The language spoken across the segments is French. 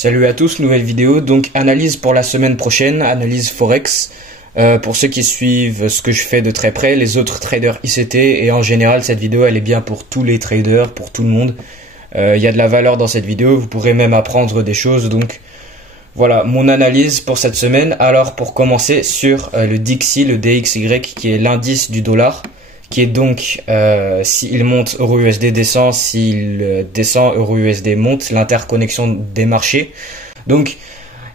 Salut à tous, nouvelle vidéo, donc analyse pour la semaine prochaine, analyse Forex. Pour ceux qui suivent ce que je fais de très près, les autres traders ICT, et en général cette vidéo elle est bien pour tous les traders, pour tout le monde. Il y a de la valeur dans cette vidéo, vous pourrez même apprendre des choses, donc voilà mon analyse pour cette semaine. Alors pour commencer sur le DXY, le DXY qui est l'indice du dollar, qui est donc s'il monte euro-USD descend, s'il descend euro-USD monte, l'interconnexion des marchés. Donc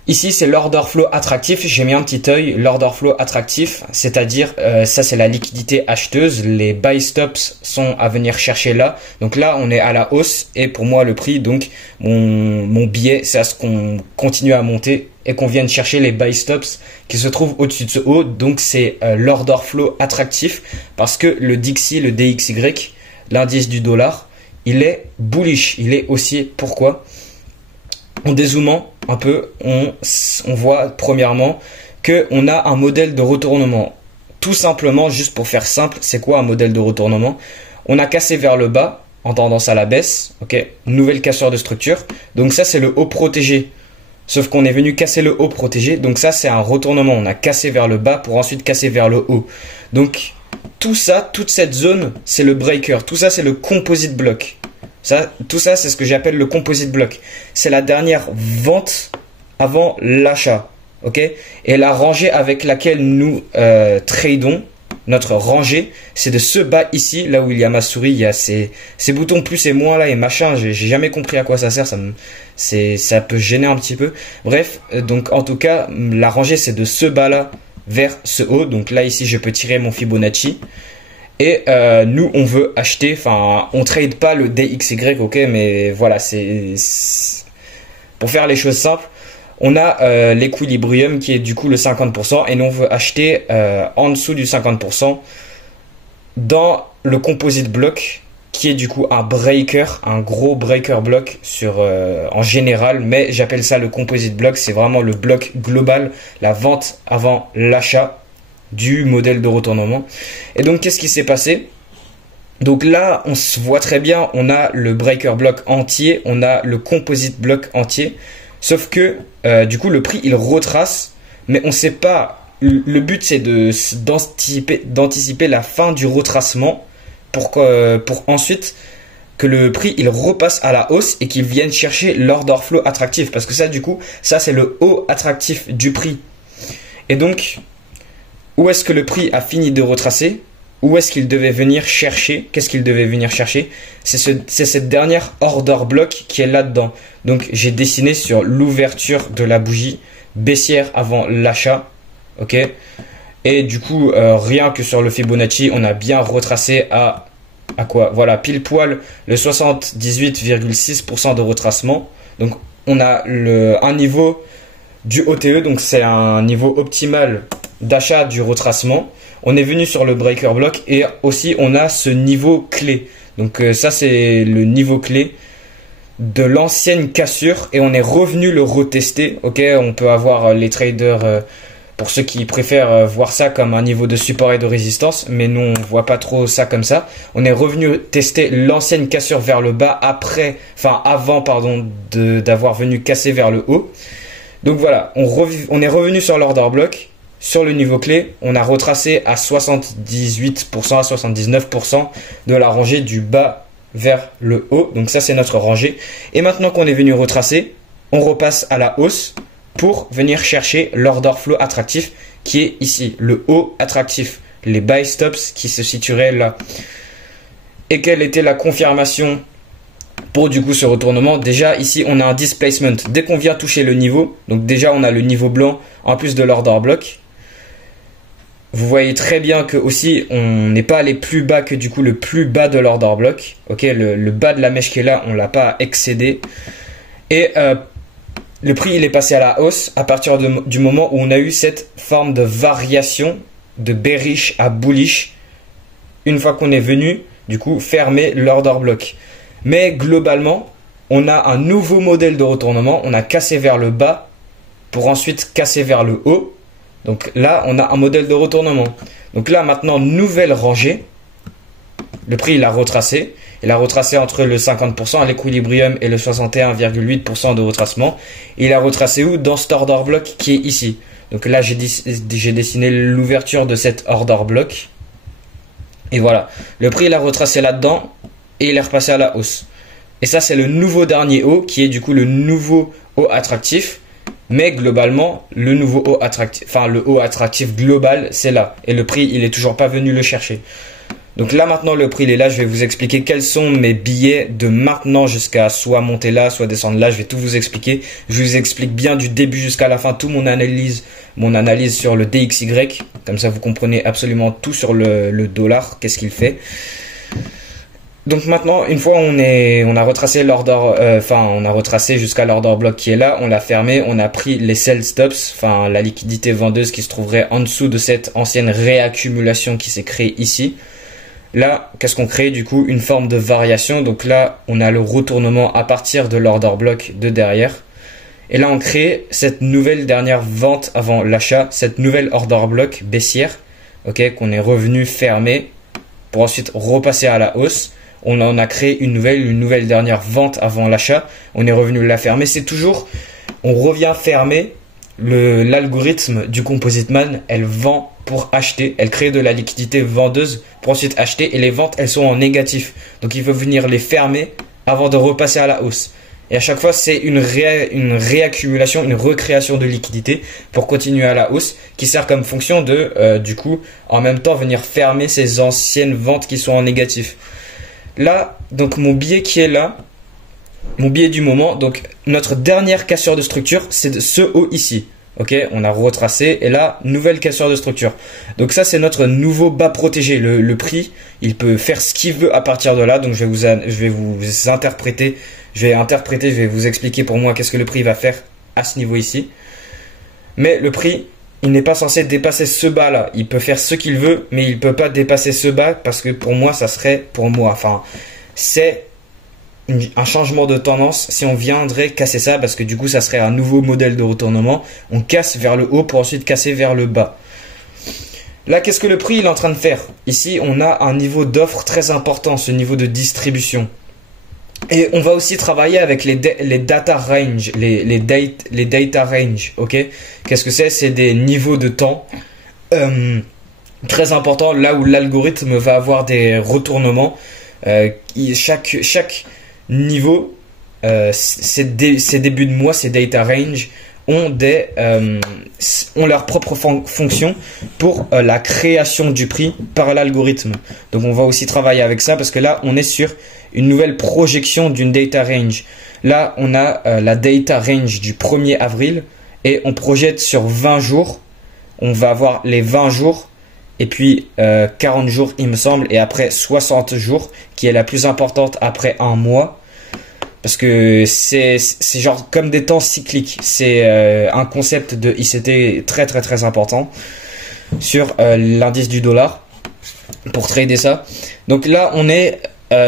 ici c'est l'order flow attractif, j'ai mis un petit œil, l'order flow attractif, c'est-à-dire ça c'est la liquidité acheteuse, les buy stops sont à venir chercher là. Donc là on est à la hausse et pour moi le prix, donc mon billet c'est à ce qu'on continue à monter et qu'on vienne chercher les buy stops qui se trouvent au-dessus de ce haut. Donc c'est l'order flow attractif parce que le DXY, le DXY, l'indice du dollar, il est bullish, il est haussier. Pourquoi? En dézoomant un peu, on voit premièrement qu'on a un modèle de retournement. Tout simplement, juste pour faire simple, c'est quoi un modèle de retournement? On a cassé vers le bas en tendance à la baisse, ok, nouvelle cassure de structure. Donc ça c'est le haut protégé. Sauf qu'on est venu casser le haut protégé, donc ça c'est un retournement, on a cassé vers le bas pour ensuite casser vers le haut. Donc tout ça, toute cette zone, c'est le breaker, tout ça c'est le composite block. Tout ça c'est ce que j'appelle le composite block. C'est la dernière vente avant l'achat, ok? Et la rangée avec laquelle nous tradons, notre rangée, c'est de ce bas ici, là où il y a ma souris, il y a ces boutons plus et moins là et machin, j'ai jamais compris à quoi ça sert, ça peut gêner un petit peu. Bref, donc en tout cas, la rangée c'est de ce bas là vers ce haut, donc là ici je peux tirer mon Fibonacci. Et nous on veut acheter, enfin on trade pas le DXY, ok, mais voilà, c'est pour faire les choses simples. On a l'équilibrium qui est du coup le 50% et nous on veut acheter en dessous du 50% dans le composite block qui est du coup un breaker, un gros breaker block sur en général, mais j'appelle ça le composite block, c'est vraiment le bloc global, la vente avant l'achat du modèle de retournement. Et donc qu'est-ce qui s'est passé? Donc là on se voit très bien, on a le breaker block entier, on a le composite block entier. Sauf que du coup le prix il retrace, mais on ne sait pas, le but c'est d'anticiper la fin du retracement pour ensuite que le prix il repasse à la hausse et qu'il vienne chercher l'order flow attractif, parce que ça du coup ça c'est le haut attractif du prix. Et donc où est-ce que le prix a fini de retracer? Où est-ce qu'il devait venir chercher? Qu'est-ce qu'il devait venir chercher? C'est cette dernière order block qui est là-dedans. Donc j'ai dessiné sur l'ouverture de la bougie baissière avant l'achat. Ok. Et du coup, rien que sur le Fibonacci, on a bien retracé à quoi? Voilà, pile poil le 78,6% de retracement. Donc on a un niveau du OTE, donc c'est un niveau optimal d'achat du retracement. On est venu sur le breaker block et aussi on a ce niveau clé. Donc ça c'est le niveau clé de l'ancienne cassure et on est revenu le retester. Ok, on peut avoir les traders, pour ceux qui préfèrent voir ça comme un niveau de support et de résistance, mais nous on voit pas trop ça comme ça. On est revenu tester l'ancienne cassure vers le bas avant pardon d'avoir venu casser vers le haut. Donc voilà, on est revenu sur l'order block. Sur le niveau clé, on a retracé à 78%, à 79% de la rangée du bas vers le haut. Donc ça, c'est notre rangée. Et maintenant qu'on est venu retracer, on repasse à la hausse pour venir chercher l'order flow attractif qui est ici, le haut attractif, les buy stops qui se situeraient là. Et quelle était la confirmation pour du coup ce retournement? Déjà ici, on a un displacement. Dès qu'on vient toucher le niveau, donc déjà on a le niveau blanc en plus de l'order block. Vous voyez très bien que aussi on n'est pas allé plus bas que du coup le plus bas de l'order block. Ok, le bas de la mèche qui est là, on l'a pas excédé. Et le prix il est passé à la hausse à partir du moment où on a eu cette forme de variation de bearish à bullish. Une fois qu'on est venu du coup fermer l'order block. Mais globalement, on a un nouveau modèle de retournement. On a cassé vers le bas pour ensuite casser vers le haut. Donc là, on a un modèle de retournement. Donc là, maintenant, nouvelle rangée. Le prix, il a retracé. Il a retracé entre le 50% à l'équilibrium et le 61,8% de retracement. Et il a retracé où? Dans cet order block qui est ici. Donc là, j'ai dessiné l'ouverture de cet order block. Et voilà. Le prix, il a retracé là-dedans et il est repassé à la hausse. Et ça, c'est le nouveau dernier haut qui est du coup le nouveau haut attractif. Mais globalement, le nouveau haut attractif, enfin le haut attractif global, c'est là. Et le prix, il est toujours pas venu le chercher. Donc là, maintenant, le prix, il est là. Je vais vous expliquer quels sont mes billets de maintenant jusqu'à soit monter là, soit descendre là. Je vais tout vous expliquer. Je vous explique bien du début jusqu'à la fin, tout mon analyse sur le DXY. Comme ça, vous comprenez absolument tout sur le dollar, qu'est-ce qu'il fait. Donc maintenant, une fois on a retracé l'order, on a retracé jusqu'à l'order block qui est là, on l'a fermé, on a pris les sell stops, enfin la liquidité vendeuse qui se trouverait en dessous de cette ancienne réaccumulation qui s'est créée ici. Là, qu'est-ce qu'on crée du coup? Une forme de variation. Donc là, on a le retournement à partir de l'order block de derrière. Et là, on crée cette nouvelle dernière vente avant l'achat, cette nouvelle order block baissière, ok, qu'on est revenu fermer pour ensuite repasser à la hausse. On en a créé une nouvelle dernière vente avant l'achat. On est revenu la fermer. C'est toujours, on revient fermer. L'algorithme du Composite Man, elle vend pour acheter. Elle crée de la liquidité vendeuse pour ensuite acheter. Et les ventes, elles sont en négatif. Donc il faut venir les fermer avant de repasser à la hausse. Et à chaque fois, c'est une réaccumulation, une recréation de liquidité pour continuer à la hausse qui sert comme fonction de, du coup, en même temps venir fermer ces anciennes ventes qui sont en négatif. Là, donc mon billet qui est là, mon billet du moment, donc notre dernière cassure de structure, c'est ce haut ici. Ok, on a retracé et là, nouvelle cassure de structure. Donc ça, c'est notre nouveau bas protégé. Le prix, il peut faire ce qu'il veut à partir de là. Donc je vais vous interpréter, je vais vous expliquer pour moi qu'est-ce que le prix va faire à ce niveau ici. Mais le prix, il n'est pas censé dépasser ce bas là. Il peut faire ce qu'il veut, mais il peut pas dépasser ce bas parce que pour moi, ça serait c'est un changement de tendance si on viendrait casser ça, parce que du coup, ça serait un nouveau modèle de retournement. On casse vers le haut pour ensuite casser vers le bas. Là, qu'est-ce que le prix il est en train de faire? Ici, on a un niveau d'offre très important, ce niveau de distribution. Et on va aussi travailler avec les data range, les data range, ok? Qu'est-ce que c'est? C'est des niveaux de temps très importants, là où l'algorithme va avoir des retournements. Chaque niveau, ces débuts de mois, ces data range ont leur propre fonction pour la création du prix par l'algorithme. Donc on va aussi travailler avec ça parce que là, on est sur une nouvelle projection d'une data range. Là, on a la data range du 1er avril et on projette sur 20 jours. On va avoir les 20 jours et puis 40 jours, il me semble, et après 60 jours, qui est la plus importante après un mois. Parce que c'est genre comme des temps cycliques. C'est un concept de ICT très très très important sur l'indice du dollar pour trader ça. Donc là, on est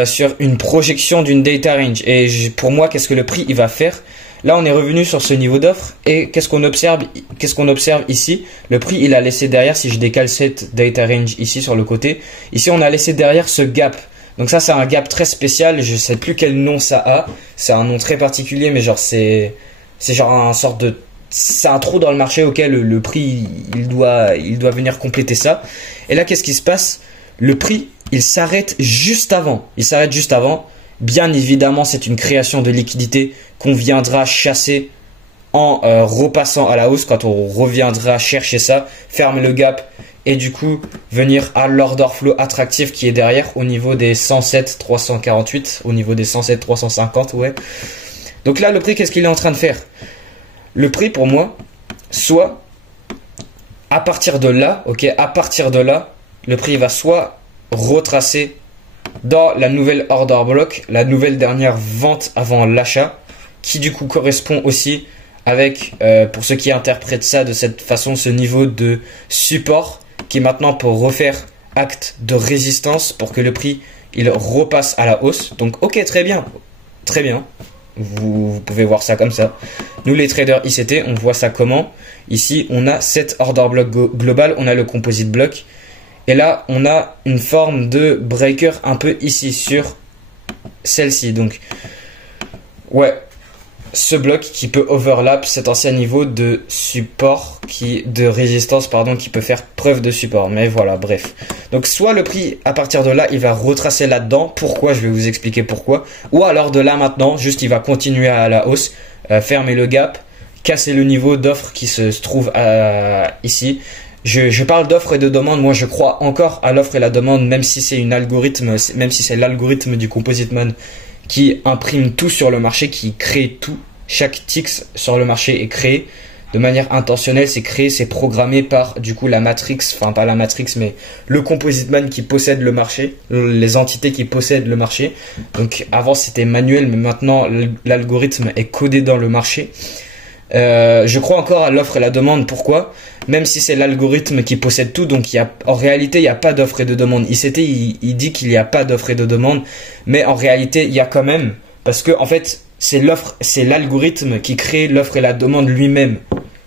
sur une projection d'une data range. Et pour moi, qu'est-ce que le prix il va faire? Là, on est revenu sur ce niveau d'offre. Et qu'est-ce qu'on observe ici? Le prix, il a laissé derrière, si je décale cette data range ici sur le côté, ici, on a laissé derrière ce gap. Donc ça, c'est un gap très spécial. Je sais plus quel nom ça a. C'est un nom très particulier, mais genre c'est genre un sorte de, c'est un trou dans le marché auquel le prix il doit venir compléter ça. Et là, qu'est-ce qui se passe? Le prix, il s'arrête juste avant. Il s'arrête juste avant. Bien évidemment, c'est une création de liquidité qu'on viendra chasser en repassant à la hausse quand on reviendra chercher ça, fermer le gap et du coup venir à l'order flow attractif qui est derrière au niveau des 107 348, au niveau des 107 350, ouais. Donc là, le prix, qu'est-ce qu'il est en train de faire? Le prix, pour moi, soit à partir de là, ok, à partir de là, le prix va soit retracer dans la nouvelle order block, la nouvelle dernière vente avant l'achat, qui du coup correspond aussi avec, pour ceux qui interprètent ça de cette façon, ce niveau de support qui maintenant peut refaire acte de résistance pour que le prix il repasse à la hausse. Donc ok, très bien, vous pouvez voir ça comme ça. Nous les traders ICT, on voit ça comment? Ici on a cet order block global, on a le composite block Et là, on a une forme de breaker un peu ici sur celle-ci. Donc, ouais, ce bloc qui peut overlap cet ancien niveau de support, de résistance, pardon, qui peut faire preuve de support. Mais voilà, bref. Donc, soit le prix, à partir de là, il va retracer là-dedans. Pourquoi? Je vais vous expliquer pourquoi. Ou alors de là maintenant, juste il va continuer à la hausse, fermer le gap, casser le niveau d'offre qui se trouve ici. Je parle d'offre et de demande. Moi, je crois encore à l'offre et la demande, même si c'est l'algorithme du Composite Man qui imprime tout sur le marché, qui crée tout. Chaque ticks sur le marché est créé de manière intentionnelle. C'est créé, c'est programmé par du coup la matrix, enfin pas la matrix, mais le Composite Man qui possède le marché, les entités qui possèdent le marché. Donc avant c'était manuel, mais maintenant l'algorithme est codé dans le marché. Je crois encore à l'offre et la demande. Pourquoi? Même si c'est l'algorithme qui possède tout, donc en réalité il n'y a pas d'offre et de demande. Il dit qu'il n'y a pas d'offre et de demande, mais en réalité il y a quand même, parce que en fait c'est l'algorithme qui crée l'offre et la demande lui-même.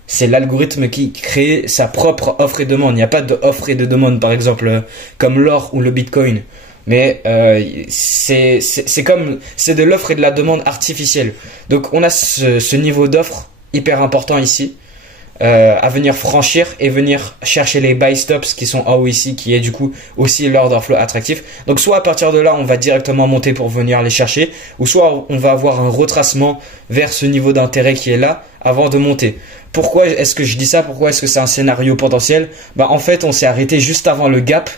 C'est l'algorithme qui crée sa propre offre et demande. Il n'y a pas d'offre et de demande, par exemple comme l'or ou le Bitcoin. Mais c'est de l'offre et de la demande artificielle. Donc on a ce niveau d'offre hyper important ici à venir franchir et venir chercher les buy stops qui sont en haut ici, qui est du coup aussi l'order flow attractif. Donc soit à partir de là on va directement monter pour venir les chercher, ou soit on va avoir un retracement vers ce niveau d'intérêt qui est là avant de monter. Pourquoi est-ce que je dis ça? Pourquoi est-ce que c'est un scénario potentiel? Bah en fait on s'est arrêté juste avant le gap.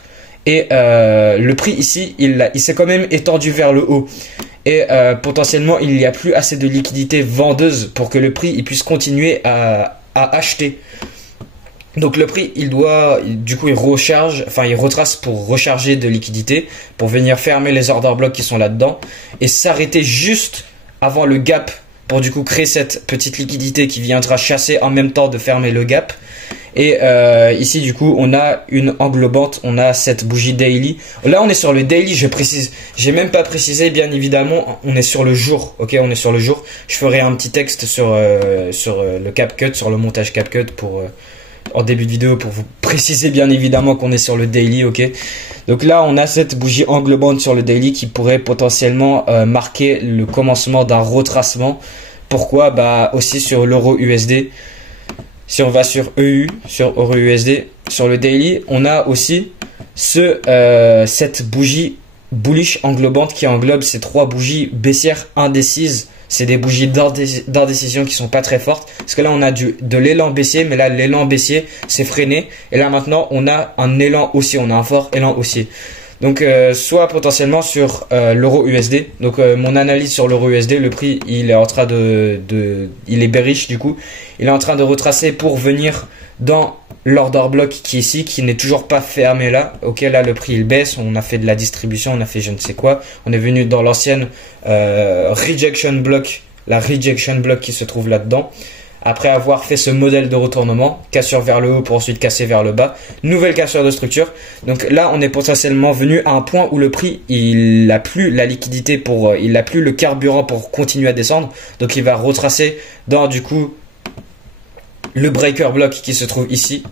Et le prix ici, il s'est quand même étendu vers le haut. Et potentiellement, il n'y a plus assez de liquidité vendeuse pour que le prix il puisse continuer à acheter. Donc le prix, il retrace pour recharger de liquidité, pour venir fermer les order blocks qui sont là-dedans, et s'arrêter juste avant le gap pour du coup créer cette petite liquidité qui viendra chasser en même temps de fermer le gap. Et ici du coup on a une englobante, on a cette bougie daily. Là on est sur le daily, je précise, j'ai même pas précisé, bien évidemment on est sur le jour. Ok, on est sur le jour. Je ferai un petit texte sur le CapCut, sur le montage CapCut pour en début de vidéo pour vous préciser bien évidemment qu'on est sur le daily. Ok, donc là on a cette bougie englobante sur le daily qui pourrait potentiellement marquer le commencement d'un retracement. Pourquoi? Bah aussi sur l'euro USD. Si on va sur EU, sur Euro USD, sur le daily, on a aussi cette bougie bullish englobante qui englobe ces trois bougies baissières indécises. C'est des bougies d'indécision qui sont pas très fortes. Parce que là, on a de l'élan baissier, mais là, l'élan baissier s'est freiné. Et là, maintenant, on a un élan haussier, on a un fort élan haussier. Donc soit potentiellement sur l'euro USD. Donc mon analyse sur l'euro USD, le prix il est en train il est bearish du coup. Il est en train de retracer pour venir dans l'order block qui est ici, qui n'est toujours pas fermé là. Ok, là le prix il baisse, on a fait de la distribution, on a fait je ne sais quoi. On est venu dans l'ancienne rejection block, la rejection block qui se trouve là-dedans. Après avoir fait ce modèle de retournement, cassure vers le haut pour ensuite casser vers le bas, nouvelle cassure de structure. Donc là, on est potentiellement venu à un point où le prix, il n'a plus la liquidité il n'a plus le carburant pour continuer à descendre. Donc il va retracer dans du coup le breaker block qui se trouve ici.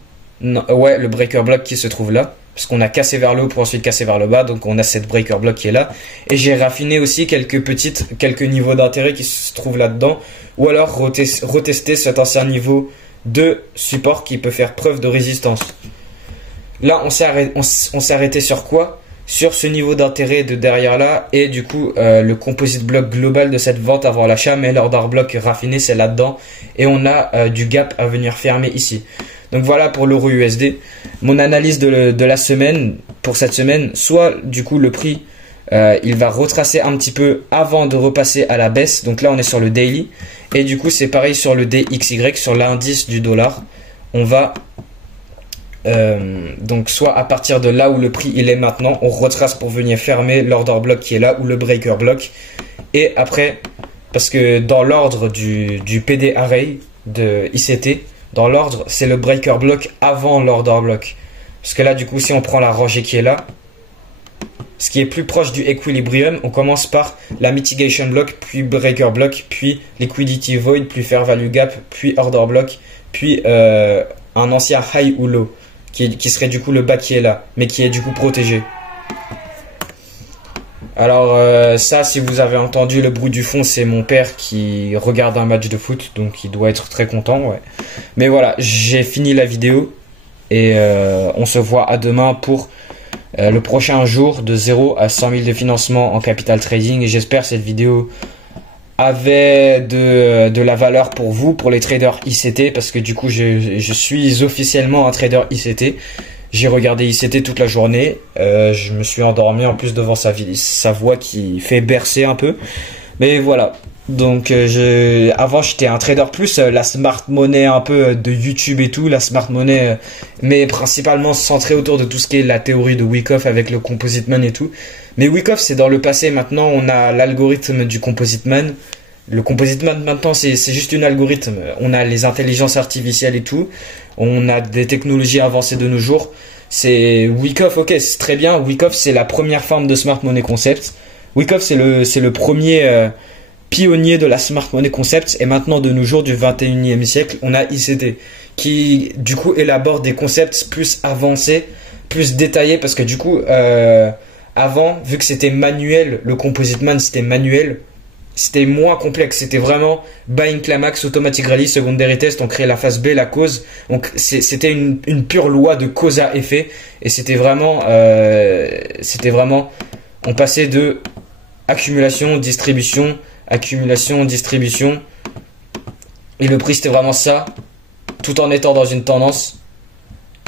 Non, ouais, le breaker block qui se trouve là. Parce qu'on a cassé vers le haut pour ensuite casser vers le bas. Donc on a cette breaker block qui est là. Et j'ai raffiné aussi quelques niveaux d'intérêt qui se trouvent là-dedans. Ou alors retester cet ancien niveau de support qui peut faire preuve de résistance. Là on s'est arrêté sur quoi? Sur ce niveau d'intérêt de derrière là. Et du coup le composite block global de cette vente avant l'achat. Mais l'order block raffiné c'est là-dedans. Et on a du gap à venir fermer ici. Donc voilà pour l'euro USD. Mon analyse de la semaine, pour cette semaine, soit du coup le prix, il va retracer un petit peu avant de repasser à la baisse. Donc là on est sur le daily. Et du coup c'est pareil sur le DXY, sur l'indice du dollar. On va, donc soit à partir de là où le prix il est maintenant, on retrace pour venir fermer l'order block qui est là, ou le breaker block. Et après, parce que dans l'ordre du PD array de ICT, dans l'ordre, c'est le breaker block avant l'order block. Parce que là, du coup, si on prend la rangée qui est là, ce qui est plus proche du equilibrium, on commence par la mitigation block, puis breaker block, puis liquidity void, puis fair value gap, puis order block, puis un ancien high ou low. qui serait du coup le bas qui est là, mais qui est du coup protégé. Alors ça, si vous avez entendu le bruit du fond, c'est mon père qui regarde un match de foot, donc il doit être très content, ouais. Mais voilà, j'ai fini la vidéo et on se voit à demain pour le prochain jour de 0 à 100 000 de financement en capital trading. Et j'espère cette vidéo avait de la valeur pour vous, pour les traders ICT, parce que du coup je suis officiellement un trader ICT. J'ai regardé ICT toute la journée, je me suis endormi en plus devant sa voix qui fait bercer un peu. Mais voilà, donc avant j'étais un trader plus la smart money un peu de YouTube et tout, la smart money, mais principalement centré autour de tout ce qui est la théorie de Wyckoff avec le Composite Man et tout. Mais Wyckoff c'est dans le passé, maintenant on a l'algorithme du Composite Man. Le Composite Man maintenant c'est juste un algorithme, on a les intelligences artificielles et tout, on a des technologies avancées de nos jours. C'est Wyckoff, ok, c'est très bien. Wyckoff c'est la première forme de smart money concept. Wyckoff c'est le premier pionnier de la smart money concept, et maintenant de nos jours du 21e siècle on a ICT qui du coup élabore des concepts plus avancés, plus détaillés, parce que du coup avant, vu que c'était manuel, le Composite Man c'était manuel, c'était moins complexe, c'était vraiment buying climax, automatic rally, secondary test, on créait la phase B, la cause, donc c'était une pure loi de cause à effet, et c'était vraiment on passait de accumulation, distribution, et le prix c'était vraiment ça, tout en étant dans une tendance.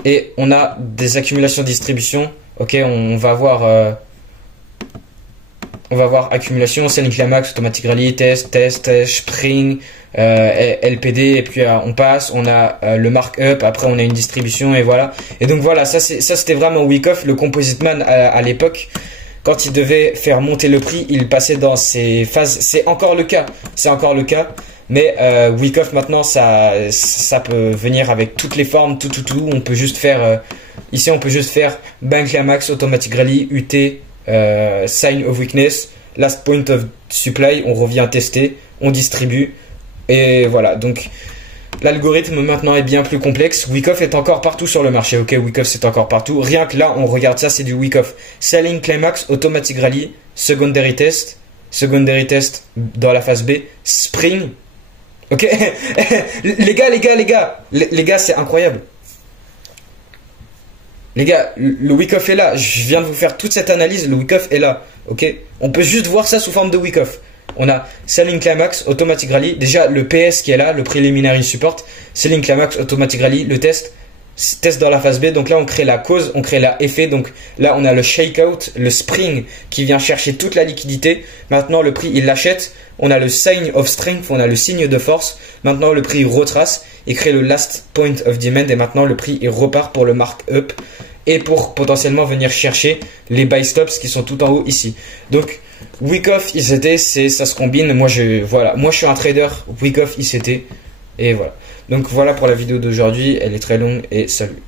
Et on a des accumulations, distribution, ok, on va voir accumulation, selling climax, automatic rally, test, spring, LPD, et puis on passe, on a le markup, après on a une distribution, et voilà. Et donc voilà, ça c'était vraiment Wyckoff, le Composite Man à l'époque. Quand il devait faire monter le prix, il passait dans ces phases. C'est encore le cas, mais Wyckoff maintenant ça peut venir avec toutes les formes, tout. On peut juste faire ici on peut juste faire buying climax, automatic rally, UT, sign of weakness, last point of supply, on revient tester, on distribue, et voilà. Donc l'algorithme maintenant est bien plus complexe. Wyckoff est encore partout sur le marché, ok, Wyckoff c'est encore partout. Rien que là on regarde ça, c'est du Wyckoff. Selling climax, automatic rally, secondary test dans la phase B, spring, ok. les gars c'est incroyable. Les gars, le Wyckoff est là. Je viens de vous faire toute cette analyse. Le Wyckoff est là. Ok. On peut juste voir ça sous forme de Wyckoff. On a Selling Climax, Automatic Rally. Déjà, le PS qui est là, le Preliminary Support. Selling Climax, Automatic Rally. Le test dans la phase B. Donc là, on crée la cause, on crée la effet. Donc là, on a le Shakeout, le Spring qui vient chercher toute la liquidité. Maintenant, le prix, il l'achète. On a le Sign of Strength, on a le signe de force. Maintenant, le prix retrace. Il crée le Last Point of Demand. Et maintenant, le prix, il repart pour le mark-up. Et pour potentiellement venir chercher les buy stops qui sont tout en haut ici. Donc Wyckoff ICT, ça se combine. Moi je suis un trader Wyckoff ICT, et voilà. Donc voilà pour la vidéo d'aujourd'hui, elle est très longue, et salut.